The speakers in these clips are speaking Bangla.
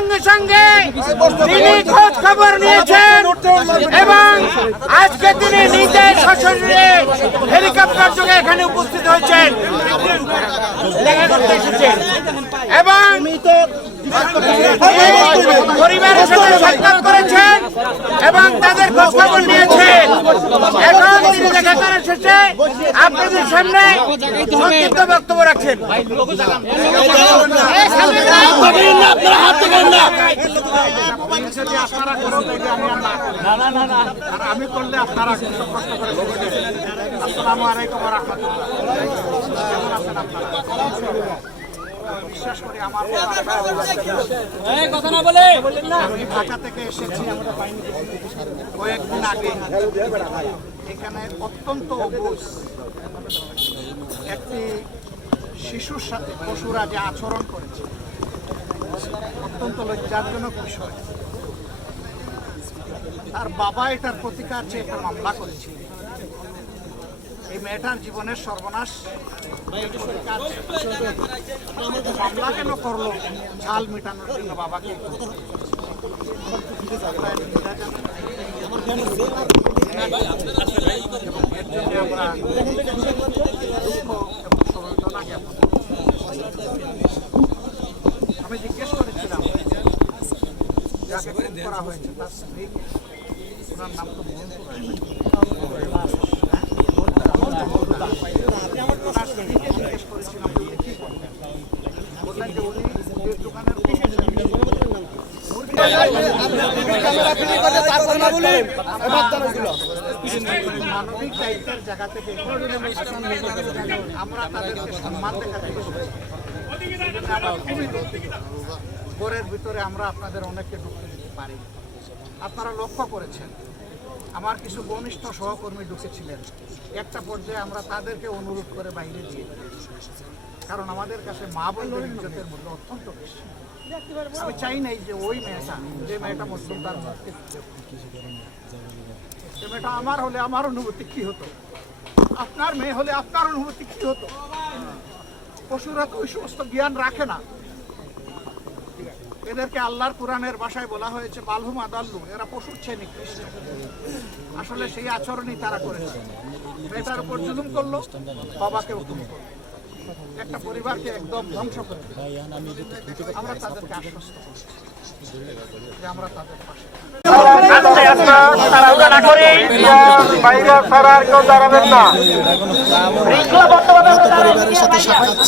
সঙ্গে সঙ্গে তিনি খোঁজ খবর নিয়েছেন এবং আজকে তিনি নিজে সশরীরে হেলিকপ্টার যোগে এখানে উপস্থিত হয়েছেন, দেখা করতে এসেছেন এবং পরিবারের সাথে সাক্ষাৎ করেছেন এবং তাদের খোঁজ খবর নিয়েছেন। এখন তিনি দেখা করার শেষে আপনাদের সামনে সংক্ষিপ্ত বক্তব্য রাখছেন। আমি করলে আপনারা আসসালামু আলাইকুম ওয়া রাহমাতুল্লাহ। কেমন আছেন আপনারা? বিশ্বাস করি আমার আমি ঢাকা থেকে এসেছি কয়েকদিন আগে। এখানে অত্যন্ত অবুঝ একটি শিশুর সাথে পশুরা যে আচরণ করেছে অত্যন্ত লজ্জাজনক বিষয়। তার বাবা এটার প্রতিকার চেয়ে একটা মামলা করেছে। এই মেয়েটার জীবনের সর্বনাশ। মামলা কেন করলো? ঝাল মেটানোর জন্য বাবাকে। আমি জিজ্ঞেস করেছিলাম যাকে খুন করা হয়েছে তার স্ত্রী, ওনার নাম তো জিজ্ঞেস করেছিলাম কি করবেন। বললেন যে উনি দোকানের মানবিক দায়িত্বের জায়গা থেকে আমরা তাদেরকে সম্মান দেখাতে ঘরের ভিতরে আমরা আপনাদের অনেককে ঢুকতে দিতে পারি। আপনারা লক্ষ্য করেছেন আমার কিছু ঘনিষ্ঠ সহকর্মী ঢুকেছিলেন। একটা পর্যায়ে আমরা তাদেরকে অনুরোধ করে বাইরে দিয়ে, কারণ আমাদের কাছে মা বোনদের ইজ্জতের মূল্য অত্যন্ত বেশি। আমি চাই নাই যে ওই মেয়েটা, যে মেয়েটা মুসলিম, তার মুখকে মেয়েটা আমার হলে আমার অনুভূতি কি হতো, আপনার মেয়ে হলে আপনার অনুভূতি কি হতো। পশুরা তো ওই সমস্ত জ্ঞান রাখে না। এদেরকে আল্লাহর কোরআনের ভাষায় বলা হয়েছে বালহুম আদাল্লু, এরা পশুর চেয়ে নিকৃষ্ট। আসলে সেই আচরণই তারা করেছে। মেয়েটার উপর জুলুম করলো, বাবাকে হুকুম করলো, একটা পরিবারকে একদম ধ্বংস করে দিল। আমরা তাদেরকে আশ্বস্ত করছি যে আমরা তাদের পাশে। পরিবারের সাথে সাক্ষাৎ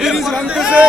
ব্রিজ ভাঙতেছে